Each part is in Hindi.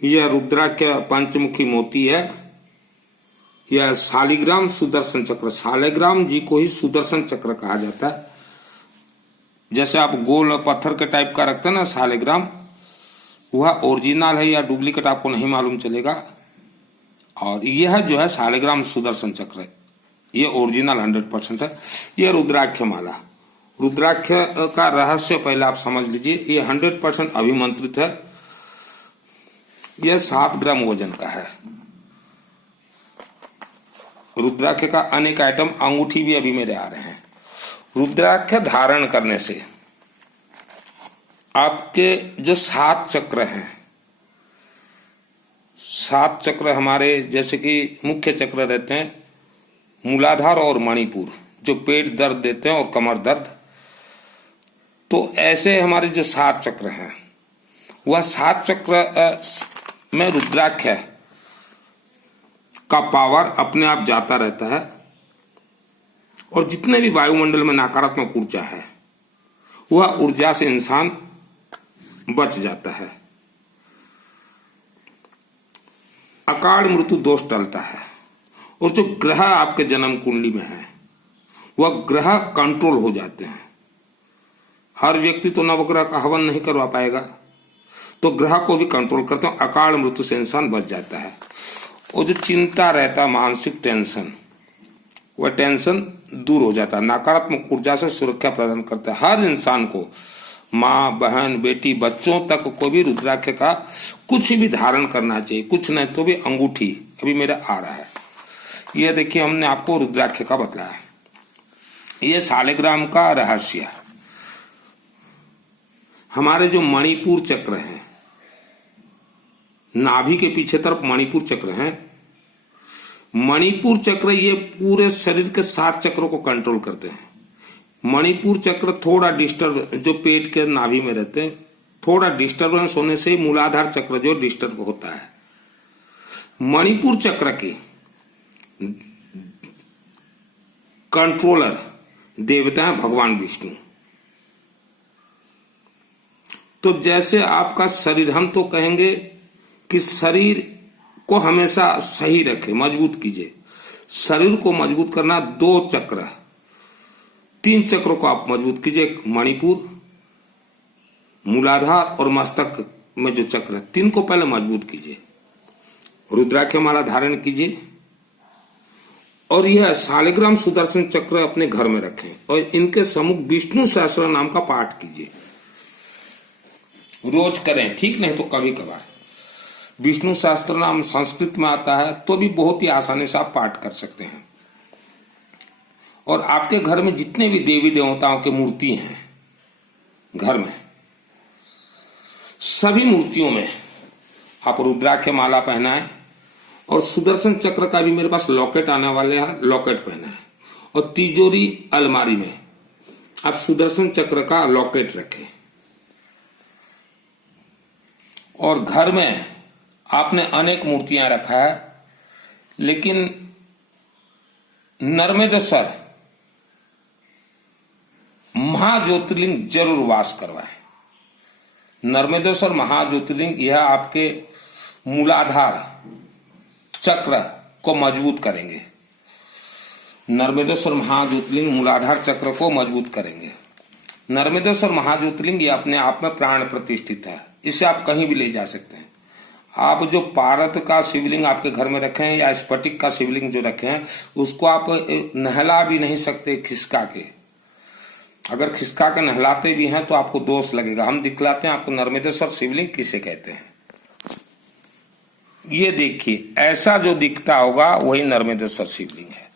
यह रुद्राक्ष पंचमुखी मोती है। यह शालिग्राम सुदर्शन चक्र, शालिग्राम जी को ही सुदर्शन चक्र कहा जाता है। जैसे आप गोल पत्थर के टाइप का रखते हैं ना शालिग्राम, वह ओरिजिनल है या डुप्लीकेट आपको नहीं मालूम चलेगा। और यह जो है शालिग्राम सुदर्शन चक्र है, यह ओरिजिनल 100% है। यह रुद्राक्ष माला, रुद्राक्ष का रहस्य पहले आप समझ लीजिए। यह 100% अभिमंत्रित है। यह 7 ग्राम वजन का है। रुद्राक्ष का अनेक आइटम, अंगूठी भी अभी मेरे आ रहे हैं। रुद्राक्ष धारण करने से आपके जो 7 चक्र हैं, 7 चक्र हमारे जैसे कि मुख्य चक्र रहते हैं मूलाधार और मणिपुर, जो पेट दर्द देते हैं और कमर दर्द, तो ऐसे हमारे जो 7 चक्र हैं, वह 7 चक्र में रुद्राक्ष का पावर अपने आप जाता रहता है। और जितने भी वायुमंडल में नकारात्मक ऊर्जा है, वह ऊर्जा से इंसान बच जाता है। अकाल मृत्यु दोष टलता है। और जो ग्रह आपके जन्म कुंडली में है, वह ग्रह कंट्रोल हो जाते हैं। हर व्यक्ति तो नवग्रह का हवन नहीं करवा पाएगा, तो ग्रह को भी कंट्रोल करते हैं। अकाल मृत्यु से इंसान बच जाता है। और जो चिंता रहता है, मानसिक टेंशन, वह टेंशन दूर हो जाता है। नकारात्मक ऊर्जा से सुरक्षा प्रदान करता है हर इंसान को। माँ, बहन, बेटी, बच्चों तक को भी रुद्राक्ष का कुछ भी धारण करना चाहिए, कुछ नहीं तो भी अंगूठी। अभी मेरा आ रहा है, यह देखिए, हमने आपको रुद्राक्ष का बताया। यह शालिग्राम का रहस्य। हमारे जो मणिपुर चक्र हैं, नाभि के पीछे तरफ मणिपुर चक्र हैं। मणिपुर चक्र ये पूरे शरीर के 7 चक्रों को कंट्रोल करते हैं। मणिपुर चक्र थोड़ा डिस्टर्ब, जो पेट के नाभि में रहते हैं, थोड़ा डिस्टर्बेंस होने से मूलाधार चक्र जो डिस्टर्ब होता है। मणिपुर चक्र के कंट्रोलर देवता है भगवान विष्णु। तो जैसे आपका शरीर, हम तो कहेंगे कि शरीर को हमेशा सही रखें, मजबूत कीजिए। शरीर को मजबूत करना 2 चक्र, 3 चक्रों को आप मजबूत कीजिए। मणिपुर, मूलाधार और मस्तक में जो चक्र है, 3 को पहले मजबूत कीजिए। रुद्राक्ष माला धारण कीजिए और यह शालिग्राम सुदर्शन चक्र अपने घर में रखें और इनके सम्मुख विष्णु सहस्त्र नाम का पाठ कीजिए। रोज करें, ठीक नहीं तो कभी कभार। विष्णु सहस्त्र नाम संस्कृत में आता है, तो भी बहुत ही आसानी से आप पाठ कर सकते हैं। और आपके घर में जितने भी देवी देवताओं की मूर्ति हैं घर में, सभी मूर्तियों में आप रुद्राक्ष माला पहनाएं। और सुदर्शन चक्र का भी मेरे पास लॉकेट आने वाले हैं, लॉकेट पहनाएं। और तिजोरी अलमारी में आप सुदर्शन चक्र का लॉकेट रखें। और घर में आपने अनेक मूर्तियां रखा है, लेकिन नर्मदेश्वर महाज्योतिर्लिंग जरूर वास करवाएं। नर्मदेश्वर महाज्योतिर्लिंग यह आपके मूलाधार चक्र को मजबूत करेंगे। नर्मदेश्वर महाज्योतिर्लिंग मूलाधार चक्र को मजबूत करेंगे। नर्मदेश्वर महाज्योतिर्लिंग ये अपने आप में प्राण प्रतिष्ठित है, इसे आप कहीं भी ले जा सकते हैं। आप जो पारद का शिवलिंग आपके घर में रखे हैं या स्फटिक का शिवलिंग जो रखे हैं, उसको आप नहला भी नहीं सकते खिसका के। अगर खिसका के नहलाते भी हैं तो आपको दोष लगेगा। हम दिखलाते हैं आपको नर्मदेश्वर शिवलिंग किसे कहते हैं। ये देखिए, ऐसा जो दिखता होगा वही नर्मदेश्वर शिवलिंग है।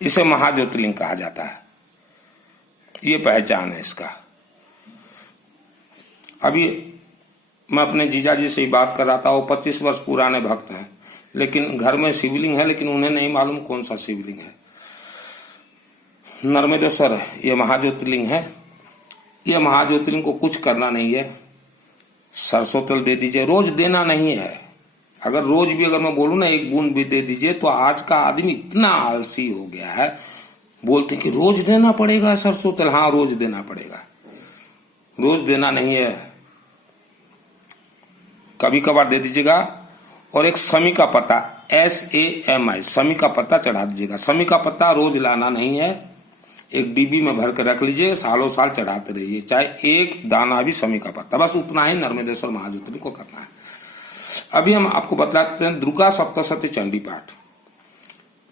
इसे महाज्योतिर्लिंग कहा जाता है। ये पहचान है इसका। अभी मैं अपने जीजाजी से ही बात कर रहा था, वो 25 वर्ष पुराने भक्त हैं, लेकिन घर में शिवलिंग है, लेकिन उन्हें नहीं मालूम कौन सा शिवलिंग है। नर्मदेश्वर ये महाज्योतिर्लिंग है। ये महाज्योतिर्लिंग को कुछ करना नहीं है, सरसों तेल दे दीजिए। रोज देना नहीं है। अगर रोज भी अगर मैं बोलूं ना 1 बूंद भी दे दीजिए, तो आज का आदमी इतना आलसी हो गया है, बोलते कि रोज देना पड़ेगा सरसों तेल। हाँ, रोज देना पड़ेगा, रोज देना नहीं है। कभी कभार दे दीजिएगा। और एक समी का पत्ता SAMI समी का पत्ता चढ़ा दीजिएगा। समी का पत्ता रोज लाना नहीं है, एक डिब्बी में भर कर रख लीजिए, सालों साल चढ़ाते रहिए, चाहे एक दाना भी समी का पत्ता, बस उतना ही नर्मदेश्वर महाज्योतिर्लिंग को करना है। अभी हम आपको बतलाते हैं दुर्गा सप्तशती चंडी पाठ।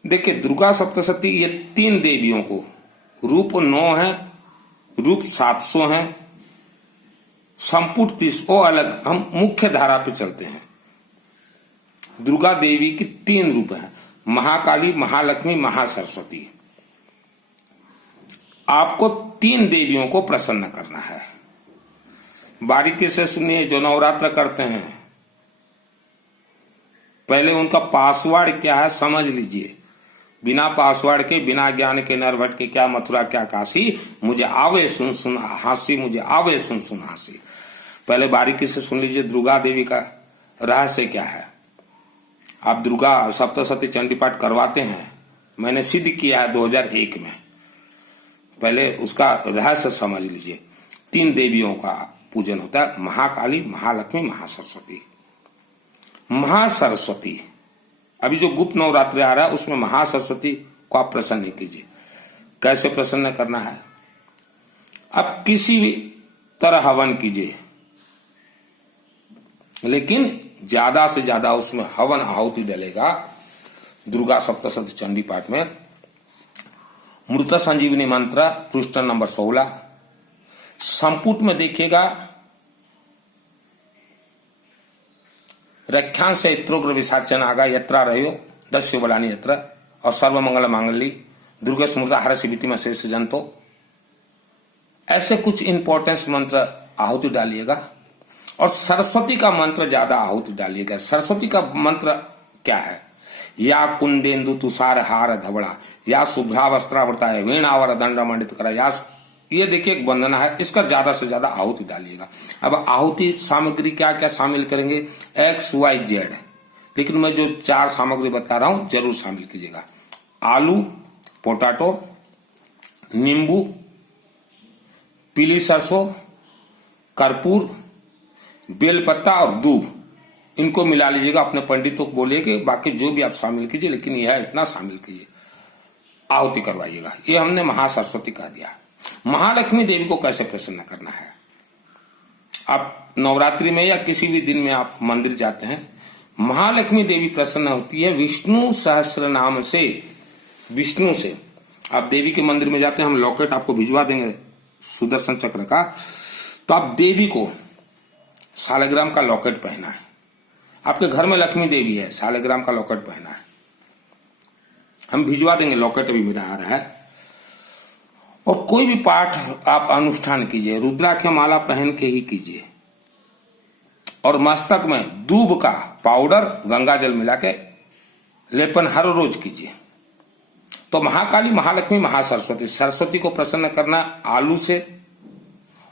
देखिए दुर्गा सप्तशती ये 3 देवियों को, रूप 9 है, रूप 700 है, संपुट 30 वो अलग, हम मुख्य धारा पे चलते हैं। दुर्गा देवी की 3 रूप हैं, महाकाली, महालक्ष्मी, महासरस्वती। आपको 3 देवियों को प्रसन्न करना है। बारीकी से सुनिए, जो नवरात्र करते हैं पहले उनका पासवर्ड क्या है समझ लीजिए। बिना पासवर्ड के, बिना ज्ञान के नर भटके, क्या मथुरा क्या काशी, मुझे आवे सुन सुन हासी, मुझे आवे सुन सुन हासी। पहले बारीकी से सुन लीजिए दुर्गा देवी का रहस्य क्या है। आप दुर्गा सप्तशती चंडी पाठ करवाते हैं, मैंने सिद्ध किया है 2001 में। पहले उसका रहस्य समझ लीजिए। 3 देवियों का पूजन होता है, महाकाली, महालक्ष्मी, महासरस्वती। महासरस्वती अभी जो गुप्त नवरात्रि आ रहा है उसमें महासरस्वती को आप प्रसन्न कीजिए। कैसे प्रसन्न करना है, आप किसी भी तरह हवन कीजिए, लेकिन ज्यादा से ज्यादा उसमें हवन आहुति डलेगा। दुर्गा सप्तशती चंडी पाठ में मृत संजीवनी मंत्र पृष्ठ नंबर 16 संपुट में देखिएगा, रख्यांश इत्रोग्र विसाचन आगा यत्रा रहो दस्यो बलानी यत्र और सर्वमंगल मांगली दुर्गा स्मृता हर सिभिति में शेष जंतो। ऐसे कुछ इंपॉर्टेंस मंत्र आहुति डालिएगा। और सरस्वती का मंत्र ज्यादा आहुति डालिएगा। सरस्वती का मंत्र क्या है, या कुंडेन्दु तुषार हार धवड़ा, या शुभ्रावस्त्रावृता है, वीणावर दंड मंडित करा, या ये देखिए एक वंदना है, इसका ज्यादा से ज्यादा आहुति डालिएगा। अब आहुति सामग्री क्या क्या शामिल करेंगे, XYZ, लेकिन मैं जो 4 सामग्री बता रहा हूं जरूर शामिल कीजिएगा। आलू, पोटैटो, नींबू, पीली सरसों, कर्पूर, बेलपत्ता और दूब, इनको मिला लीजिएगा। अपने पंडितों को बोलिए कि बाकी जो भी आप शामिल कीजिए, लेकिन यह इतना शामिल कीजिए, आहुति करवाइएगा। ये हमने महासरस्वती कह दिया। महालक्ष्मी देवी को कैसे प्रसन्न करना है, आप नवरात्रि में या किसी भी दिन में आप मंदिर जाते हैं, महालक्ष्मी देवी प्रसन्न होती है विष्णु सहस्त्र नाम से। विष्णु से आप देवी के मंदिर में जाते हैं, हम लॉकेट आपको भिजवा देंगे सुदर्शन चक्र का, तो आप देवी को सालग्राम का लॉकेट पहना है। आपके घर में लक्ष्मी देवी है, सालग्राम का लॉकेट पहना है, हम भिजवा देंगे, लॉकेट अभी मेरा आ रहा है। और कोई भी पाठ आप अनुष्ठान कीजिए, रुद्राक्ष माला पहन के ही कीजिए, और मस्तक में दूब का पाउडर गंगा जल मिला के लेपन हर रोज कीजिए। तो महाकाली, महालक्ष्मी, महासरस्वती, सरस्वती को प्रसन्न करना आलू से,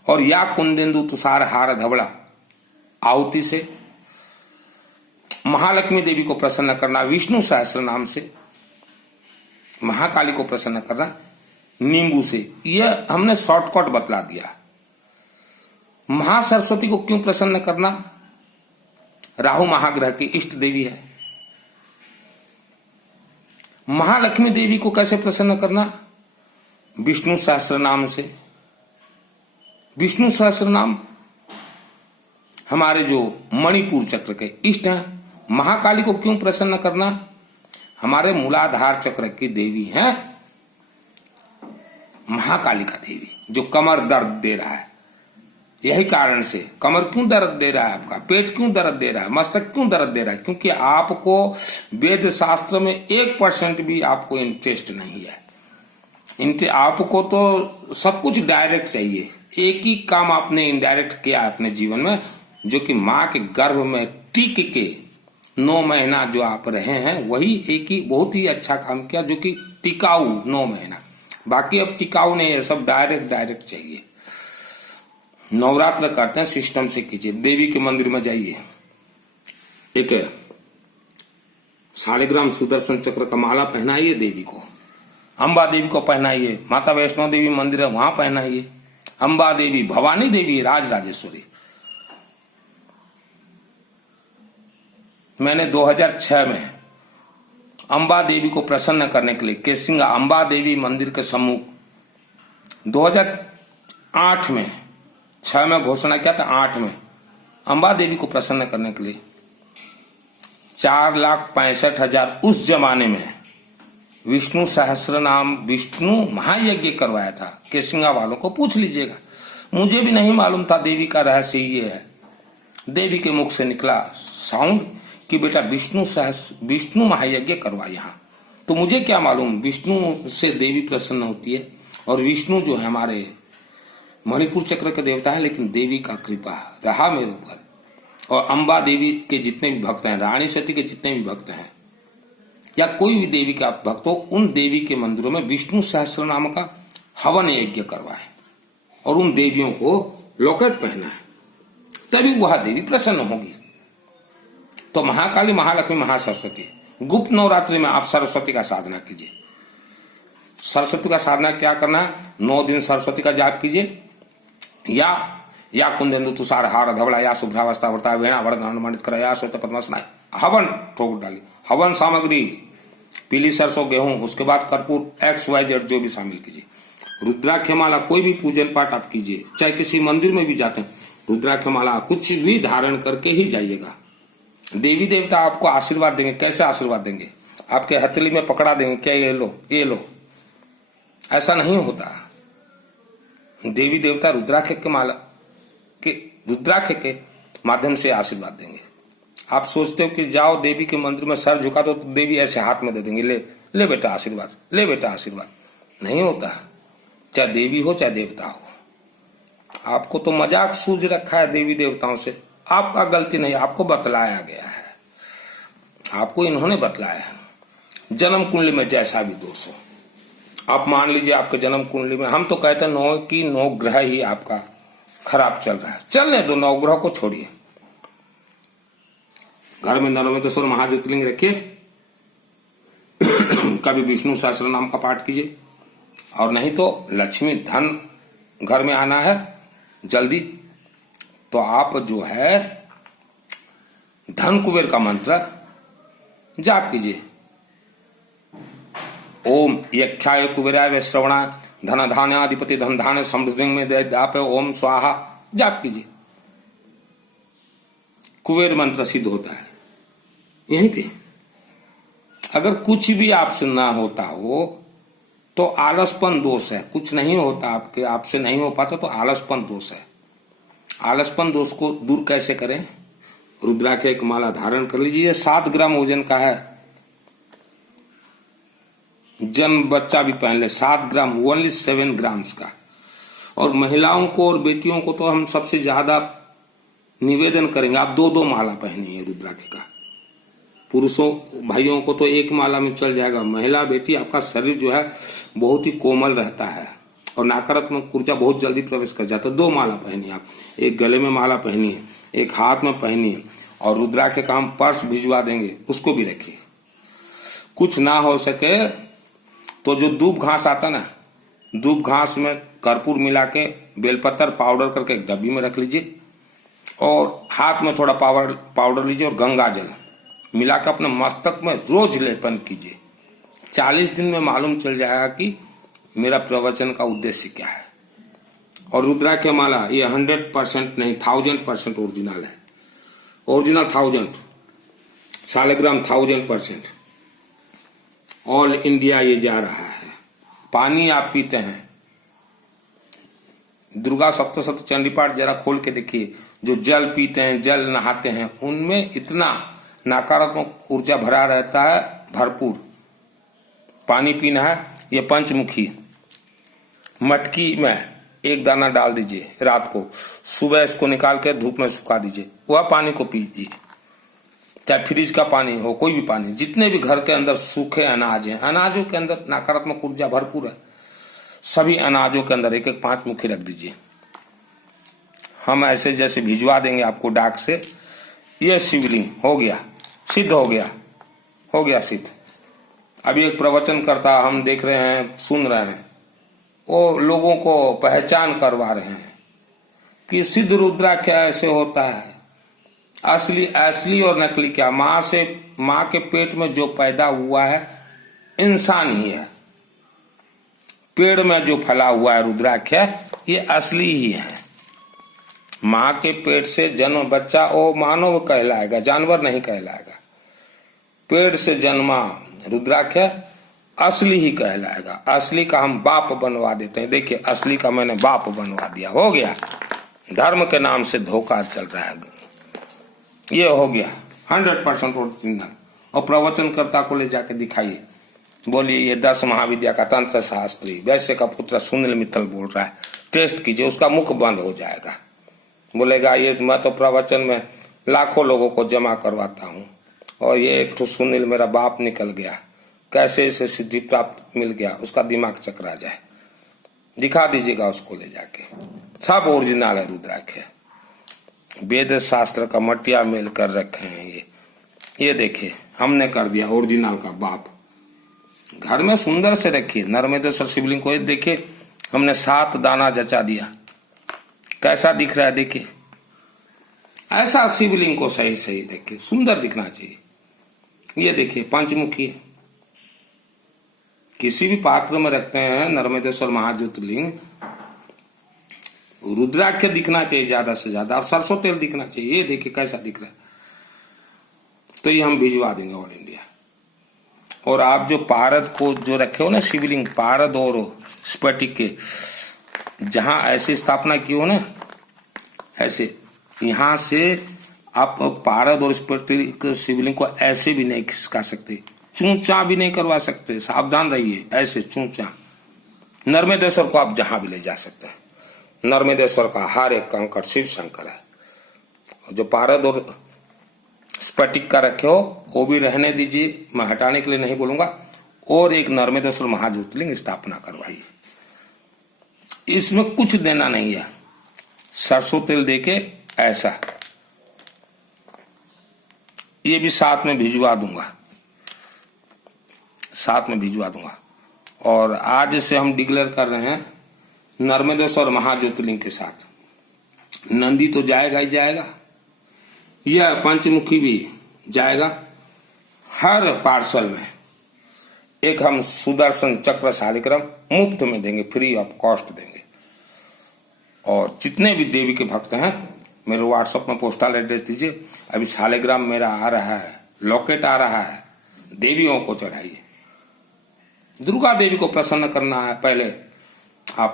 और या कुंदेन्दु तुषार हार धवड़ा आहुति से। महालक्ष्मी देवी को प्रसन्न करना विष्णु सहस्त्र नाम से। महाकाली को प्रसन्न करना नींबू से। यह हमने शॉर्टकट बतला दिया। महासरस्वती को क्यों प्रसन्न करना, राहु महाग्रह की इष्ट देवी है। महालक्ष्मी देवी को कैसे प्रसन्न करना, विष्णु सहस्त्र नाम से। विष्णु सहस्त्र नाम हमारे जो मणिपुर चक्र के इष्ट हैं। महाकाली को क्यों प्रसन्न करना, हमारे मूलाधार चक्र की देवी हैं महाकाली का देवी, जो कमर दर्द दे रहा है। यही कारण से कमर क्यों दर्द दे रहा है, आपका पेट क्यों दर्द दे रहा है, मस्तक क्यों दर्द दे रहा है, क्योंकि आपको वेद शास्त्र में 1% भी आपको इंटरेस्ट नहीं है। आपको तो सब कुछ डायरेक्ट चाहिए। एक ही काम आपने इनडायरेक्ट किया अपने जीवन में, जो कि माँ के गर्भ में टिक के 9 महीना जो आप रहे हैं, वही एक ही बहुत ही अच्छा काम किया, जो कि टिकाऊ 9 महीना। बाकी अब टिकाऊ नहीं है, सब डायरेक्ट चाहिए। नवरात्र करते हैं, सिस्टम से कीजिए। देवी के मंदिर में जाइए, एक शालिग्राम सुदर्शन चक्र का माला पहनाइए देवी को। अंबा देवी को पहनाइए, माता वैष्णो देवी मंदिर है वहां पहनाइए। अंबा देवी, भवानी देवी, राज राजेश्वरी। मैंने 2006 में अम्बा देवी को प्रसन्न करने के लिए केसिंगा अम्बा देवी मंदिर के सम्मुख 2008 में 6 में घोषणा किया था, 8 में अम्बा देवी को प्रसन्न करने के लिए 4,65,000 उस जमाने में विष्णु सहस्त्र नाम विष्णु महायज्ञ करवाया था। केसिंगा वालों को पूछ लीजिएगा, मुझे भी नहीं मालूम था। देवी का रहस्य ये है, देवी के मुख से निकला साउंड कि बेटा विष्णु महायज्ञ करवा यहाँ। तो मुझे क्या मालूम, विष्णु से देवी प्रसन्न होती है और विष्णु जो है हमारे मणिपुर चक्र के देवता है, लेकिन देवी का कृपा रहा मेरे ऊपर। और अम्बा देवी के जितने भी भक्त हैं, रानी सती के जितने भी भक्त हैं, या कोई भी देवी का भक्त हो, उन देवी के मंदिरों में विष्णु सहस्त्र नाम का हवन यज्ञ करवाए और उन देवियों को लॉकेट पहना है, तभी वह देवी प्रसन्न होगी। तो महाकाली, महालक्ष्मी, महासरस्वती, गुप्त नवरात्रि में आप सरस्वती का साधना कीजिए। सरस्वती का साधना क्या करना है, 9 दिन सरस्वती का जाप कीजिए, या कुंदेन्दु तुषार हार धवला या शुभ्रावस्था व्रता वेणा वरदान मंडित कर या सोते पद्मसनाय हवन ठोक डाली। हवन सामग्री पीली सरसों, गेहूं, उसके बाद कर्पूर, XYZ जो भी शामिल कीजिए। रुद्राक्षमाला, कोई भी पूजन पाठ आप कीजिए, चाहे किसी मंदिर में भी जाते हैं, रुद्राक्षमाला कुछ भी धारण करके ही जाइएगा। देवी देवता आपको आशीर्वाद देंगे। कैसे आशीर्वाद देंगे, आपके हथेली में पकड़ा देंगे, क्या ये लो ये लो, ऐसा नहीं होता। देवी देवता रुद्राक्ष के माध्यम से आशीर्वाद देंगे। आप सोचते हो कि जाओ देवी के मंदिर में सर झुका दो तो देवी ऐसे हाथ में दे देंगे, ले बेटा आशीर्वाद, ले बेटा आशीर्वाद। नहीं होता, चाहे देवी हो चाहे देवता हो। आपको तो मजाक सूझ रखा है देवी देवताओं से, आपका गलती नहीं, आपको बतलाया गया है, आपको इन्होंने बतलाया है। जन्म कुंडली में जैसा भी दोष हो, आप मान लीजिए आपके जन्म कुंडली में, हम तो कहते हैं 9 ग्रह ही आपका खराब चल रहा है, चलने दो, 9 ग्रह को छोड़िए। घर में नरोमेश्वर महाज्योतिर्लिंग रखिए, कभी विष्णु सहस्त्र नाम का पाठ कीजिए, और नहीं तो लक्ष्मी धन घर में आना है जल्दी, तो आप जो है धन कुबेर का मंत्र जाप कीजिए। ओम यक्षाय कुबेराय श्रवणाय धन धान्याधिपति धन धान्य समृद्धि में दे दापे ओम स्वाहा जाप कीजिए। कुबेर मंत्र सिद्ध होता है यहीं पे। अगर कुछ भी आपसे ना होता हो तो आलसपन दोष है, कुछ नहीं होता आपसे नहीं हो पाता तो आलसपन दोष है। आलसपन दोष को दूर कैसे करें, रुद्राक्ष एक माला धारण कर लीजिए, 7 ग्राम वजन का है, जन्म बच्चा भी पहन ले, 7 ग्राम, ओनली 7 ग्राम्स का। और महिलाओं को और बेटियों को तो हम सबसे ज्यादा निवेदन करेंगे, आप 2-2 माला पहनिए रुद्राक्ष का। पुरुषों भाइयों को तो 1 माला में चल जाएगा, महिला बेटी आपका शरीर जो है बहुत ही कोमल रहता है और नकारात्मक ऊर्जा बहुत जल्दी प्रवेश कर जाता है। 2 माला पहनिए आप, एक गले में माला पहनिए, एक हाथ में पहनिए, और रुद्राक्ष का हम पर्स भिजवा देंगे, उसको भी रखिए। कुछ ना हो सके तो जो दूब घास आता ना, दूब घास में कर्पूर मिला के बेलपत्तर पाउडर करके एक डब्बी में रख लीजिए, और हाथ में थोड़ा पाउडर लीजिए और गंगा जल मिलाकर अपने मस्तक में रोज लेपन कीजिए। 40 दिन में मालूम चल जाएगा कि मेरा प्रवचन का उद्देश्य क्या है। और रुद्राक्ष माला ये 100% नहीं 1000% ओरिजिनल है, ओरिजिनल 1000 शालिग्राम 1000%। ऑल इंडिया ये जा रहा है। पानी आप पीते हैं, दुर्गा सप्तशती चंडी पाठ जरा खोल के देखिए, जो जल पीते हैं, जल नहाते हैं, उनमें इतना नकारात्मक ऊर्जा भरा रहता है। भरपूर पानी पीना है। ये पंचमुखी मटकी में 1 दाना डाल दीजिए रात को, सुबह इसको निकाल के धूप में सुखा दीजिए, वह पानी को पीजिए। चाहे फ्रिज का पानी हो, कोई भी पानी, जितने भी घर के अंदर सूखे अनाज हैं, अनाजों के अंदर नकारात्मक ऊर्जा भरपूर है, सभी अनाजों के अंदर 1-1 5 मुखी रख दीजिए। हम ऐसे जैसे भिजवा देंगे आपको डाक से, ये शिवलिंग हो गया, सिद्ध हो गया सिद्ध। अभी एक प्रवचन करता हम देख रहे हैं, सुन रहे हैं, वो लोगों को पहचान करवा रहे हैं कि सिद्ध रुद्राक्ष ऐसे होता है। असली असली और नकली क्या, माँ के पेट में जो पैदा हुआ है इंसान ही है। पेड़ में जो फला हुआ है रुद्राक्ष ये असली ही है। माँ के पेट से जन्म बच्चा वो मानव कहलाएगा, जानवर नहीं कहलाएगा। पेड़ से जन्मा रुद्राक्ष असली ही कहलाएगा। असली का हम बाप बनवा देते हैं। देखिए असली का मैंने बाप बनवा दिया, हो गया। धर्म के नाम से धोखा चल रहा है, ये हो गया 100% ओरिजिनल। और प्रवचनकर्ता को ले जाके दिखाइए, बोलिए ये 10 महाविद्या का तंत्र शास्त्री वैश्य का पुत्र सुनील मित्तल बोल रहा है, टेस्ट कीजिए, उसका मुख बंद हो जाएगा। बोलेगा ये मैं तो प्रवचन में लाखों लोगों को जमा करवाता हूँ और ये एक तो सुनील मेरा बाप निकल गया, कैसे इसे सिद्धि प्राप्त मिल गया, उसका दिमाग चकरा जाए। दिखा दीजिएगा उसको ले जाके, सब ओरिजिनल है रुद्राक्ष। वेद शास्त्र का मटिया मेल कर रखे हैं ये देखिए हमने कर दिया ओरिजिनल का बाप। घर में सुंदर से रखिए नर्मदेश्वर शिवलिंग को। देखिए हमने 7 दाना जचा दिया, कैसा दिख रहा है देखिए। ऐसा शिवलिंग को सही सही देखिए, सुंदर दिखना चाहिए। ये देखिए पंचमुखी है। किसी भी पात्र में रखते हैं नर्मदेश्वर महाज्योतिर्लिंग, रुद्राक्ष दिखना चाहिए ज्यादा से ज्यादा, और सरसों तेल दिखना चाहिए। ये देखिए कैसा दिख रहा है। तो ये हम भिजवा देंगे ऑल इंडिया। और आप जो पारद को जो रखे हो ना शिवलिंग, पारद और स्फटिक के, जहां ऐसे स्थापना की हो ना, ऐसे यहां से आप पारद और स्फटिक शिवलिंग को ऐसे भी नहीं खिसका सकते, चूंचा भी नहीं करवा सकते। सावधान रहिए, ऐसे चूंचा। नर्मदेश्वर को आप जहां भी ले जा सकते हैं। नर्मदेश्वर का हर एक कंकड़ शिव शंकर है। जो पारद और स्फटिक का रखे हो वो भी रहने दीजिए, मैं हटाने के लिए नहीं बोलूंगा। और एक नर्मदेश्वर महाज्योतिर्लिंग स्थापना करवाइए। इसमें कुछ देना नहीं है, सरसों तेल देके ऐसा। ये भी साथ में भिजवा दूंगा, साथ में भिजवा दूंगा। और आज से हम डिक्लेयर कर रहे हैं नर्मदेश्वर महाज्योतिर्लिंग के साथ नंदी तो जाएगा ही जाएगा, यह पंचमुखी भी जाएगा। हर पार्सल में एक हम सुदर्शन चक्र शालिग्राम मुफ्त में देंगे, फ्री ऑफ कॉस्ट देंगे। और जितने भी देवी के भक्त हैं मेरे व्हाट्सएप में पोस्टल एड्रेस दीजिए। अभी शालिग्राम मेरा आ रहा है, लॉकेट आ रहा है, देवियों को चढ़ाइए। दुर्गा देवी को प्रसन्न करना है, पहले आप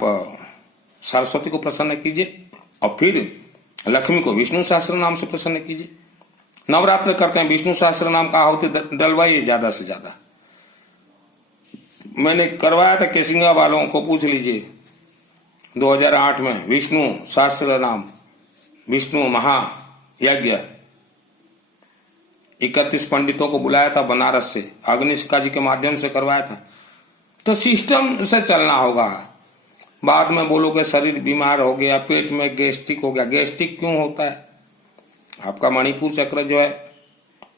सरस्वती को प्रसन्न कीजिए और फिर लक्ष्मी को विष्णु सहस्त्र नाम से प्रसन्न कीजिए। नवरात्र करते हैं, विष्णु सहस्त्र नाम का आहुति डलवाइए ज्यादा से ज्यादा। मैंने करवाया था केसिंगा वालों को, पूछ लीजिए 2008 में विष्णु सहस्त्र नाम, विष्णु महायज्ञ 31 पंडितों को बुलाया था बनारस से, अग्निशिखा जी के माध्यम से करवाया था। तो सिस्टम से चलना होगा। बाद में बोलोगे शरीर बीमार हो गया, पेट में गैस्ट्रिक हो गया। गैस्ट्रिक क्यों होता है? आपका मणिपुर चक्र जो है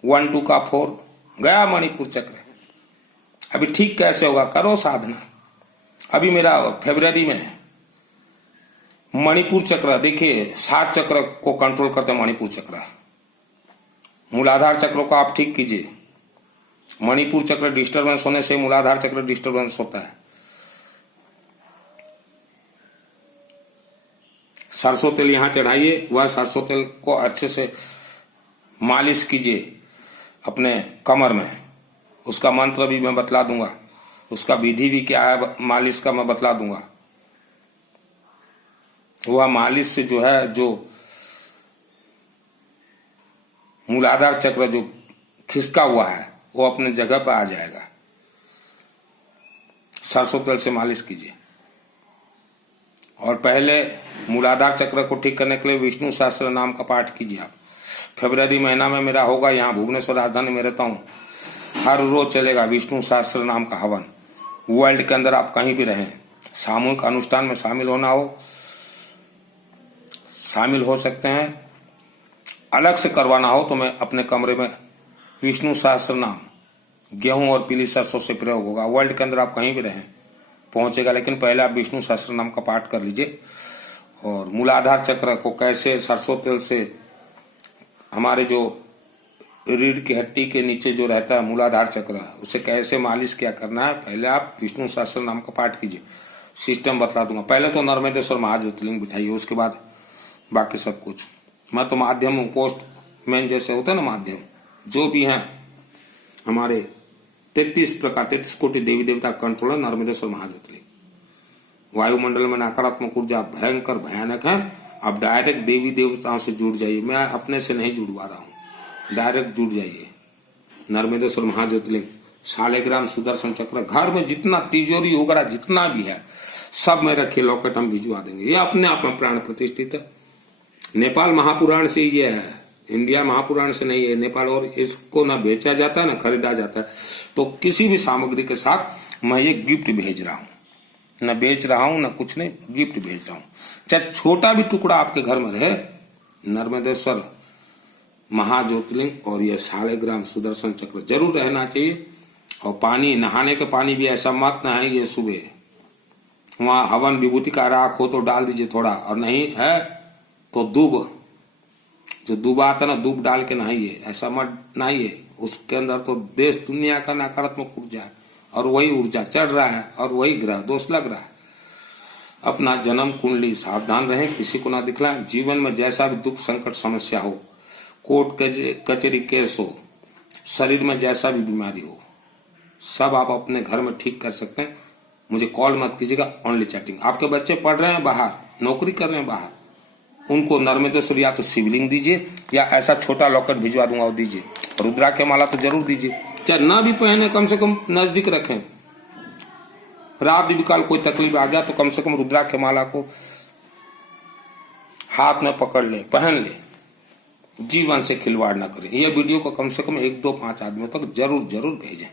1 2 का 4 गया मणिपुर चक्र। अभी ठीक कैसे होगा? करो साधना। अभी मेरा फरवरी में मणिपुर चक्र, देखिए 7 चक्र को कंट्रोल करते हैं मणिपुर चक्र। मूलाधार चक्र को आप ठीक कीजिए। मणिपुर चक्र डिस्टर्बेंस होने से मूलाधार चक्र डिस्टर्बेंस होता है। सरसों तेल यहां चढ़ाइए, वह सरसों तेल को अच्छे से मालिश कीजिए अपने कमर में। उसका मंत्र भी मैं बतला दूंगा, उसका विधि भी क्या है मालिश का मैं बतला दूंगा। वह मालिश से जो है, जो मूलाधार चक्र जो खिसका हुआ है वो अपने जगह पर आ जाएगा। सरसों तेल से मालिश कीजिए। और पहले मूलाधार चक्र को ठीक करने के लिए विष्णु सहस्त्र नाम का पाठ कीजिए आप। फरवरी महीना में मेरा होगा, यहाँ भुवनेश्वर राजधानी में रहता हूँ, हर रोज चलेगा विष्णु सहस्त्र नाम का हवन। वर्ल्ड के अंदर आप कहीं भी रहें, सामूहिक अनुष्ठान में शामिल होना हो, शामिल हो सकते हैं। अलग से करवाना हो तो मैं अपने कमरे में विष्णु सहस्त्र नाम गेहूं और पीली सरसों से प्रयोग होगा। वर्ल्ड के अंदर आप कहीं भी रहें पहुंचेगा, लेकिन पहले आप विष्णु सहस्त्र नाम का पाठ कर लीजिए। और मूलाधार चक्र को कैसे सरसों तेल से हमारे जो रीढ़ की हड्डी के नीचे जो रहता है मूलाधार चक्र, उसे कैसे मालिश क्या करना है, पहले आप विष्णु सहस्त्र नाम का पाठ कीजिए। सिस्टम बतला दूंगा। पहले तो नर्मदेश्वर महाज्योतिर्लिंग बिठाइए, उसके बाद बाकी सब कुछ। मैं तो माध्यम हूँ, पोस्ट मैन जैसे होता है ना माध्यम, जो भी हैं हमारे 33 प्रकार 33 कोटि देवी देवता कंट्रोलर नर्मदेश्वर महाज्योतिर्लिंग। वायुमंडल में नकारात्मक ऊर्जा भयंकर भयानक है। आप डायरेक्ट देवी देवताओं से जुड़ जाइए। मैं अपने से नहीं जुड़वा रहा हूँ, डायरेक्ट जुड़ जाइए। नर्मदेश्वर महाज्योतिर्लिंग, शालिग्राम सुदर्शन चक्र, घर में जितना तिजोरी वगैरह जितना भी है सब में रखिए, लॉकेट हम भिजवा देंगे। ये अपने आप में प्राण प्रतिष्ठित है। नेपाल महापुराण से ये है, इंडिया महापुराण से नहीं है नेपाल। और इसको ना बेचा जाता है ना खरीदा जाता है। तो किसी भी सामग्री के साथ मैं ये गिफ्ट भेज रहा हूँ, न बेच रहा हूं, न कुछ नहीं, गिफ्ट भेज रहा हूं। चाहे छोटा भी टुकड़ा आपके घर में रहे, नर्मदेश्वर महाज्योतिर्लिंग और यह शालिग्राम सुदर्शन चक्र जरूर रहना चाहिए। और पानी, नहाने के पानी भी ऐसा मत नहाइए सुबह। वहां हवन विभूति का राख हो तो डाल दीजिए थोड़ा, और नहीं है तो दूब, जो दूब आता ना, दूब डाल के नहाइए। ऐसा मत नहाइए, उसके अंदर तो देश दुनिया का नकारात्मक ऊर्जा है, और वही ऊर्जा चढ़ रहा है, और वही ग्रह दोष लग रहा है। अपना जन्म कुंडली, सावधान रहें, किसी को ना दिखलाएं। जीवन में जैसा भी दुख संकट समस्या हो, कोर्ट कचहरी केस हो, शरीर में जैसा भी बीमारी हो, सब आप अपने घर में ठीक कर सकते हैं। मुझे कॉल मत कीजिएगा, ओनली चैटिंग। आपके बच्चे पढ़ रहे हैं बाहर, नौकरी कर रहे हैं बाहर, उनको नर्मदेश्वर या तो शिवलिंग दीजिए या ऐसा छोटा लॉकेट भिजवा दूंगा और दीजिए। रुद्राक्ष माला तो जरूर दीजिए, चाहे ना भी पहने कम से कम नजदीक रखें। रात विकाल कोई तकलीफ आ गया तो कम से कम रुद्राक्ष माला को हाथ में पकड़ ले, पहन ले। जीवन से खिलवाड़ न करें। यह वीडियो को कम से कम 1, 2, 5 आदमियों तक जरूर जरूर भेजें।